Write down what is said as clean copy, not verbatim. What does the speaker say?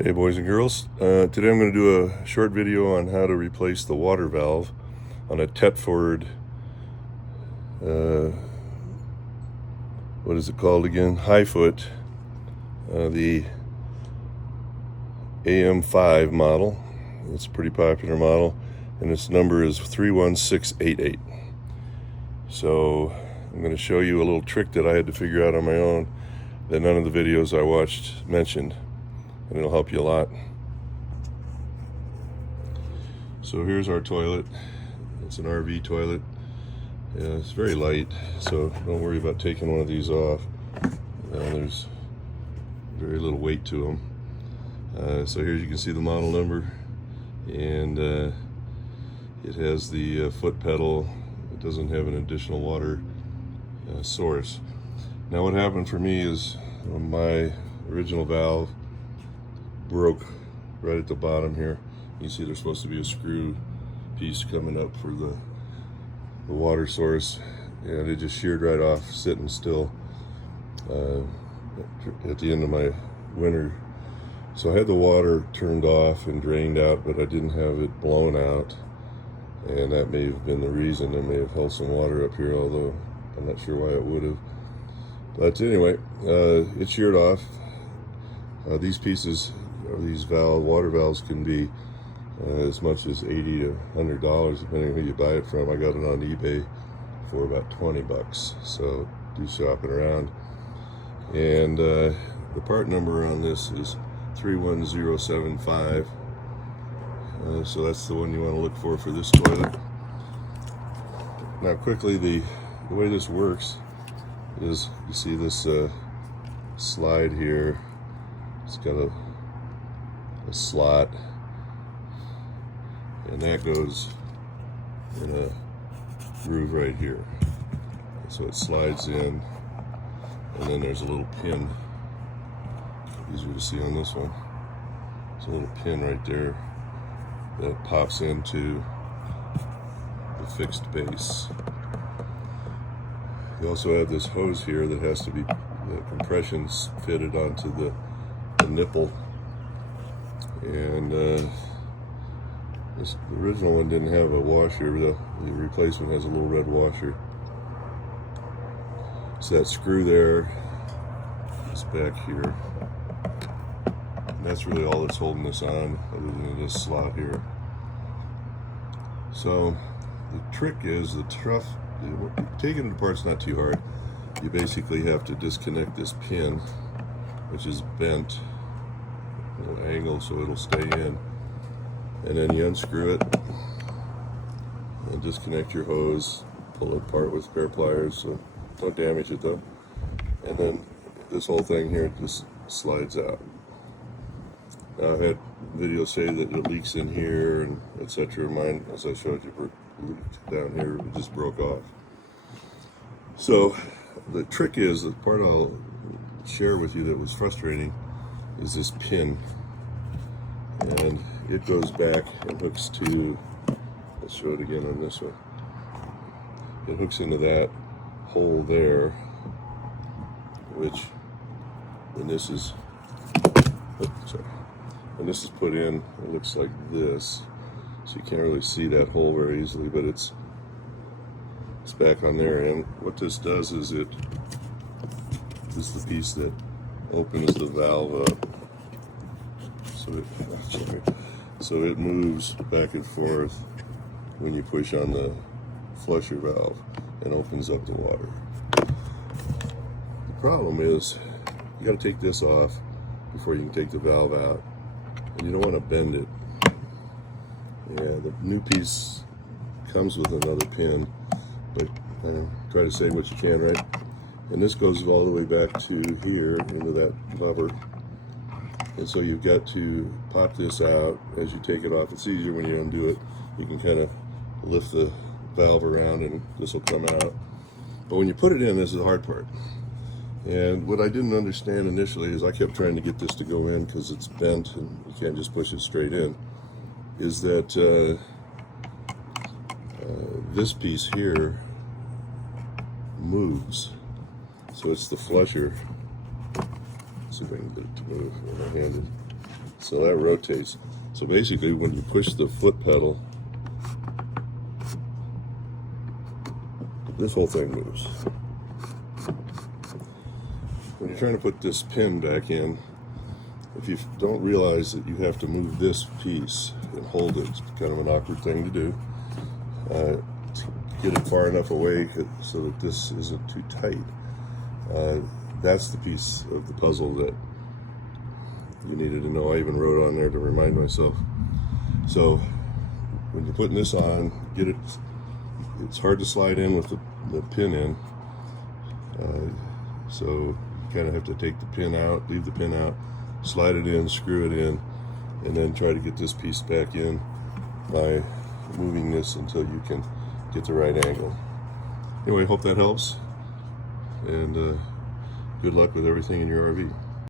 Hey boys and girls, today I'm going to do a short video on how to replace the water valve on a Thetford, what is it called again? Highfoot, the AM5 model. It's a pretty popular model and its number is 31688. So I'm going to show you a little trick that I had to figure out on my own that none of the videos I watched mentioned, and it'll help you a lot. So here's our toilet. It's an RV toilet. Yeah, it's very light, so don't worry about taking one of these off. There's very little weight to them. So here you can see the model number, and it has the foot pedal. It doesn't have an additional water source. Now what happened for me is my original valve broke right at the bottom here. You see there's supposed to be a screw piece coming up for the water source, and it just sheared right off sitting still at the end of my winter. So I had the water turned off and drained out, but I didn't have it blown out, and that may have been the reason. I may have held some water up here, although I'm not sure why it would have. But anyway, it sheared off. These pieces, or these water valves, can be as much as $80 to $100 depending on who you buy it from. I got it on eBay for about 20 bucks, so do shopping around. And the part number on this is 31075. So that's the one you want to look for this toilet. Now quickly, the way this works is, you see this slide here. It's got a slot, and that goes in a groove right here. So it slides in, and then there's a little pin. Easier to see on this one. There's a little pin right there that pops into the fixed base. You also have this hose here that has to be, the compressions fitted onto the nipple, and this original one didn't have a washer. The replacement has a little red washer. So that screw there is back here, and that's really all that's holding this on, other than this slot here. So the trick is, the trough, taking it apart's not too hard. You basically have to disconnect this pin, which is bent at an angle so it'll stay in, and then you unscrew it and disconnect your hose, pull it apart with spare pliers so don't damage it though, and then this whole thing here just slides out. Now, I've had videos say that it leaks in here and etc. Mine, as I showed you, leaked down here. It just broke off. So the trick is, the part I'll share with you that was frustrating, is this pin, and it goes back and hooks to, let's show it again on this one, it hooks into that hole there, which when this is put in, it looks like this, so you can't really see that hole very easily, but it's back on there. And what this does is, this is the piece that opens the valve up, so it moves back and forth when you push on the flusher valve and opens up the water. The problem is, you got to take this off before you can take the valve out, and you don't want to bend it. Yeah, the new piece comes with another pin, but try to save what you can, right? And this goes all the way back to here into that lever, and so you've got to pop this out as you take it off. It's easier when you undo it. You can kind of lift the valve around and this will come out, but when you put it in, this is the hard part. And what I didn't understand initially is, I kept trying to get this to go in because it's bent and you can't just push it straight in, is that this piece here moves. So it's the flusher. Let's see if I can get it to move one-handed. So that rotates. So basically when you push the foot pedal, this whole thing moves. When you're trying to put this pin back in, if you don't realize that you have to move this piece and hold it, it's kind of an awkward thing to do. To get it far enough away so that this isn't too tight. That's the piece of the puzzle that you needed to know. I even wrote on there to remind myself. So when you're putting this on, get it. It's hard to slide in with the pin in. So you kind of have to take the pin out, leave the pin out, slide it in, screw it in, and then try to get this piece back in by moving this until you can get the right angle. Anyway, hope that helps, and good luck with everything in your RV.